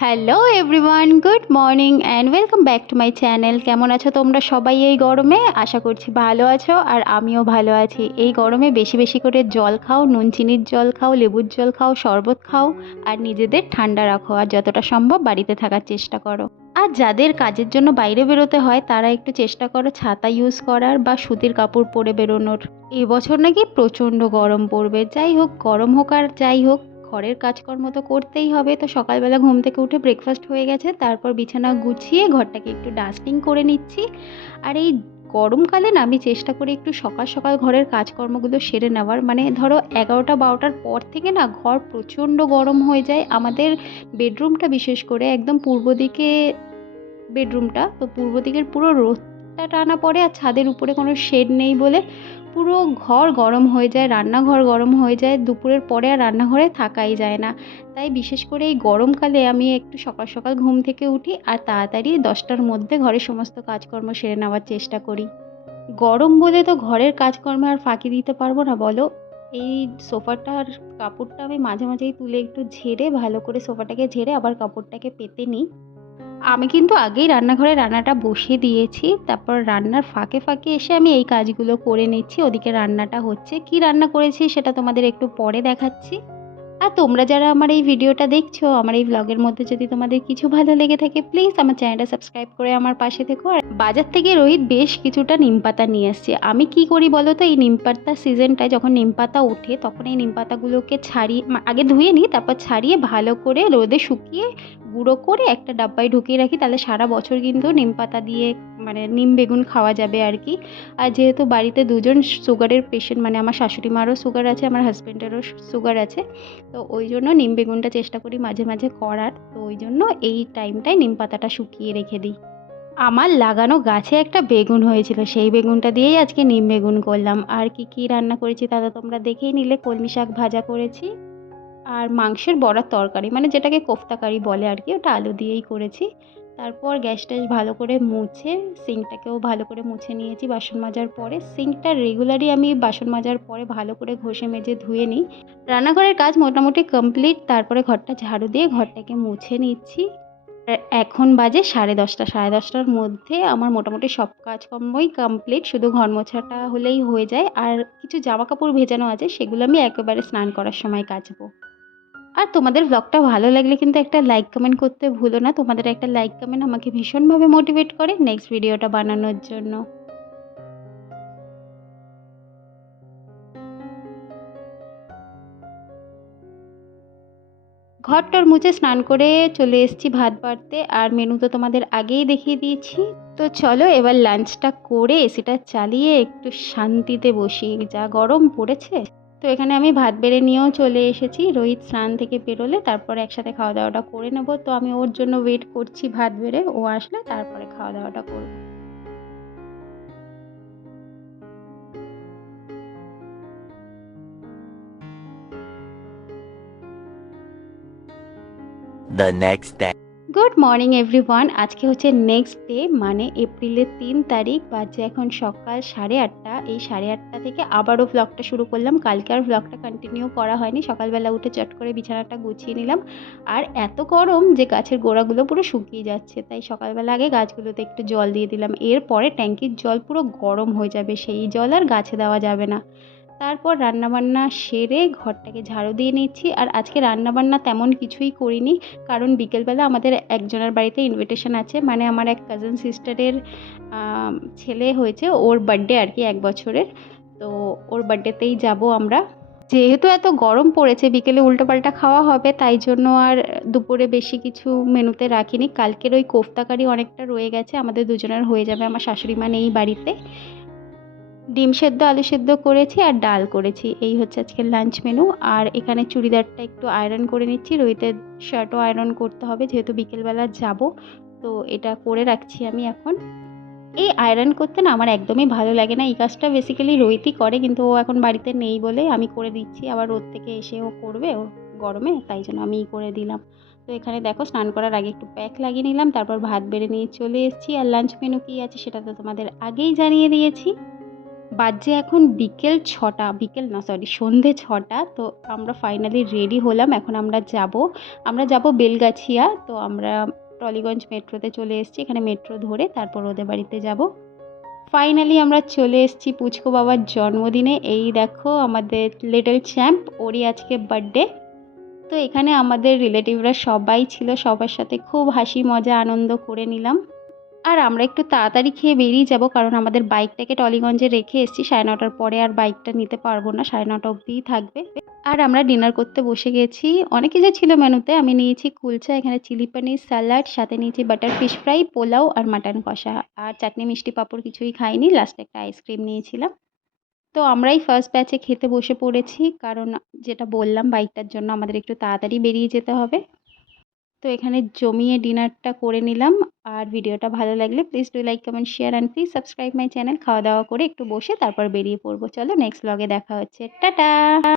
Hello everyone good morning and welcome back to my channel কেমন আছো তোমরা সবাই এই গরমে? আশা করছি ভালো আছো আর আমিও ভালো আছি। এই গরমে বেশি বেশি করে জল খাও, নুন, চিনির জল খাও, লেবুর জল খাও, শরবত খাও আর নিজেদের ঠান্ডা রাখো আর যতটা সম্ভব বাড়িতে থাকার চেষ্টা করো। আর যাদের কাজের জন্য বাইরে বেরোতে হয়, তারা একটু চেষ্টা করো ছাতা ইউজ করার বা সুতির কাপড় পরে বেরোনোর। এবছর নাকি প্রচণ্ড গরম পড়বে। যাই হোক, গরম হোক আর যাই হোক ঘরের কাজকর্ম তো করতেই হবে। তো সকালবেলা ঘুম থেকে উঠে ব্রেকফাস্ট হয়ে গেছে। তারপর বিছানা গুছিয়ে ঘরটাকে একটু ডাস্টিং করে নিচ্ছি। আর এই গরমকালে না, আমি চেষ্টা করি একটু সকাল সকাল ঘরের কাজকর্মগুলো সেরে নেওয়ার। মানে ধরো এগারোটা বারোটার পর থেকে না, ঘর প্রচণ্ড গরম হয়ে যায়। আমাদের বেডরুমটা বিশেষ করে একদম পূর্ব দিকে বেডরুমটা তো পূর্ব দিকের পুরো রোদটা টানা পড়ে আর ছাদের উপরে কোনো শেড নেই বলে পুরো ঘর গরম হয়ে যায়, রান্নাঘর গরম হয়ে যায়, দুপুরের পরে আর রান্নাঘরে থাকাই যায় না। তাই বিশেষ করে এই গরমকালে আমি একটু সকাল সকাল ঘুম থেকে উঠি আর তাড়াতাড়ি দশটার মধ্যে ঘরের সমস্ত কাজকর্ম সেরে নেওয়ার চেষ্টা করি। গরম বলে তো ঘরের কাজকর্মে আর ফাঁকি দিতে পারব না, বলো? এই সোফাটার কাপড়টা আমি মাঝে মাঝেই তুলে একটু ঝেড়ে, ভালো করে সোফাটাকে ঝেড়ে আবার কাপড়টাকে পেতে নিই। আমি কিন্তু আগেই রান্নাঘরে রান্নাটা বসিয়ে দিয়েছি, তারপর রান্নার ফাঁকে ফাঁকে এসে আমি এই কাজগুলো করে নিচ্ছি। ওদিকে রান্নাটা হচ্ছে। কি রান্না করেছি সেটা তোমাদের একটু পরে দেখাচ্ছি। আর তোমরা যারা আমার এই ভিডিওটা দেখছ, আমার এই ব্লগের মধ্যে যদি তোমাদের কিছু ভালো লেগে থাকে প্লিজ আমার চ্যানেলটা সাবস্ক্রাইব করে আমার পাশে থেকো। আর বাজার থেকে রোহিত বেশ কিছুটা নিম পাতা নিয়ে আসছে। আমি কি করি বলো তো? এই নিম পাতা সিজনটায় যখন নিম পাতা ওঠে, তখন এই নিম পাতাগুলোকে ছাড়িয়ে, আগে ধুয়ে নিই, তারপর ছাড়িয়ে ভালো করে রোদে শুকিয়ে গুঁড়ো করে একটা ডাব্বায় ঢুকিয়ে রাখি। তাহলে সারা বছর কিন্তু নিম পাতা দিয়ে মানে নিম বেগুন খাওয়া যাবে আর কি। আর যেহেতু বাড়িতে দুজন সুগারের পেশেন্ট মানে আমার শাশুড়ি মারও সুগার আছে, আমার হাজব্যান্ডেরও সুগার আছে, তো ওই জন্য নিম বেগুনটা চেষ্টা করি মাঝে মাঝে করার। তো ওই জন্য এই টাইমটায় নিম পাতাটা শুকিয়ে রেখে দিই। আমার লাগানো গাছে একটা বেগুন হয়েছিল, সেই বেগুনটা দিয়েই আজকে নিম বেগুন করলাম। আর কি কি রান্না করেছি তা তোমরা দেখেই নিলে, কলমি শাক ভাজা করেছি। আর মাংসের বড়ার তরকারি মানে যেটাকে কোফতাকারি বলে আর কি ওটা আলু দিয়েই করেছি। তারপর গ্যাস ট্যাস ভালো করে মুছে, সিঙ্কটাকেও ভালো করে মুছে নিয়েছি বাসন মাজার পরে। সিঙ্কটা রেগুলারই আমি বাসন মাজার পরে ভালো করে ঘষে মেজে ধুয়ে নিই। রান্নাঘরের কাজ মোটামুটি কমপ্লিট তারপরে ঘরটা ঝাড়ু দিয়ে ঘরটাকে মুছে নিচ্ছি। এখন বাজে সাড়ে দশটা, সাড়ে দশটার মধ্যে আমার মোটামুটি সব কাজকর্মই কমপ্লিট শুধু ঘর মোছাটা হলেই হয়ে যায়। আর কিছু জামা কাপড় ভেজানো আছে, সেগুলো আমি একেবারে স্নান করার সময় কাচবো। আর তোমাদের ব্লগটা ভালো লাগলে কিন্তু একটা লাইক কমেন্ট করতে ভুলো না। তোমাদের একটা লাইক কমেন্ট আমাকে ভীষণভাবে মোটিভেট করে নেক্সট ভিডিওটা বানানোর জন্য। ঘরটর মুছে স্নান করে চলে এসেছি ভাত বাড়তে। আর মেনু তো তোমাদের আগেই দেখিয়ে দিয়েছি। তো চলো এবার লাঞ্চটা করে এসিটা চালিয়ে একটু শান্তিতে বসি। যা গরম পড়েছে। তো এখানে আমি ভাত বেড়ে নিয়েও চলে এসেছি। রোহিত স্নান থেকে বেরোলে তারপরে একসাথে খাওয়া দাওয়াটা করে নেব। তো আমি ওর জন্য ওয়েট করছি ভাত বেড়ে। ও আসলে তারপরে খাওয়া দাওয়াটা করব। The next day. Good morning everyone. আজকে হচ্ছে নেক্সট ডে মানে এপ্রিলের তিন তারিখ বাজে এখন সকাল সাড়ে আটটা। এই সাড়ে আটটা থেকে আবারও ভ্লগটা শুরু করলাম। কালকে আর ভ্লগটা কন্টিনিউ করা হয়নি। সকালবেলা উঠে চট করে বিছানাটা গুছিয়ে নিলাম। আর এত গরম যে গাছের গোড়াগুলো পুরো শুকিয়ে যাচ্ছে। তাই সকালবেলা আগে গাছগুলোতে একটু জল দিয়ে দিলাম। এরপরে ট্যাঙ্কির জল পুরো গরম হয়ে যাবে। সেই জল আর গাছে দেওয়া যাবে না। তারপর রান্নাবান্না সেরে ঘরটাকে ঝাড়ু দিয়ে নিচ্ছি। আর আজকে রান্নাবান্না তেমন কিছুই করিনি, কারণ বিকেলবেলা আমাদের একজনের বাড়িতে ইনভিটেশন আছে। মানে আমার এক কাজিন সিস্টারের ছেলে হয়েছে, ওর বার্থডে আর কি এক বছরের। তো ওর বার্থডেতেই যাব আমরা। যেহেতু এত গরম পড়েছে, বিকেলে উল্টোপাল্টা খাওয়া হবে, তাই জন্য আর দুপুরে বেশি কিছু মেনুতে রাখিনি। কালকের ওই কোফতাকারি অনেকটা রয়ে গেছে, আমাদের দুজনের হয়ে যাবে। আমার শাশুড়ি মা নেই বাড়িতে। ডিম সেদ্ধ, আলু সেদ্ধ করেছি আর ডাল করেছি। এই হচ্ছে আজকের লাঞ্চ মেনু আর এখানে চুড়িদারটা একটু আয়রন করে নিচ্ছি। রোহিতের শার্টও আয়রন করতে হবে, যেহেতু বিকেলবেলা যাব। তো এটা করে রাখছি আমি এখন। এই আয়রন করতে না আমার একদমই ভালো লাগে না। এই কাজটা বেসিক্যালি রোহিতই করে, কিন্তু ও এখন বাড়িতে নেই বলে আমি করে দিচ্ছি। আবার রোদ থেকে এসে ও করবে ও গরমে, তাই জন্য আমিই করে দিলাম। তো এখানে দেখো, স্নান করার আগে একটু প্যাক লাগিয়ে নিলাম, তারপর ভাত বেড়ে নিয়ে চলে এসেছি। আর লাঞ্চ মেনু কী আছে সেটা তো তোমাদের আগেই জানিয়ে দিয়েছি। বাজে এখন বিকেল ছটা, বিকেল না সরি সন্ধে ছটা, তো আমরা ফাইনালি রেডি হলাম। এখন আমরা যাব আমরা যাব বেলগাছিয়া, তো আমরা টলিগঞ্জ মেট্রোতে চলে এসেছি, এখানে মেট্রো ধরে তারপর ওদের বাড়িতে যাব। ফাইনালি আমরা চলে এসেছি পুচকো বাবার জন্মদিনে। এই দেখো আমাদের লিটল চ্যাম্প ওরই আজকে বার্থডে তো এখানে আমাদের রিলেটিভরা সবাই ছিল, সবার সাথে খুব হাসি মজা আনন্দ করে নিলাম। আর আমরা একটু তাড়াতাড়ি খেয়ে বেরিয়ে যাব, কারণ আমাদের বাইকটাকে টলিগঞ্জে রেখে এসেছি। সাড়ে নটার পরে আর বাইকটা নিতে পারব না, সাড়ে নটা অবধিই থাকবে। আর আমরা ডিনার করতে বসে গেছি। অনেক কিছু ছিল মেনুতে, আমি নিয়েছি কুলচা, এখানে চিলি পনির, স্যালাড, সাথে নিয়েছি বাটার ফিশ ফ্রাই, পোলাও আর মাটন কষা। আর চাটনি মিষ্টি পাঁপড় কিছুই খাইনি, লাস্টে একটা আইসক্রিম নিয়েছিলাম। তো আমরাই ফার্স্ট ব্যাচে খেতে বসে পড়েছি, কারণ যেটা বললাম, বাইকটার জন্য আমাদের একটু তাড়াতাড়ি বেরিয়ে যেতে হবে। তো এখানে জমিয়ে ডিনারটা করে নিলাম। আর ভিডিওটা ভালো লাগলে please do like comment share and please subscribe my channel খাওয়া দাওয়া করে একটু বসে তারপর বেরিয়ে পড়ব। চলো নেক্সট ব্লগে দেখা হচ্ছে। টাটা!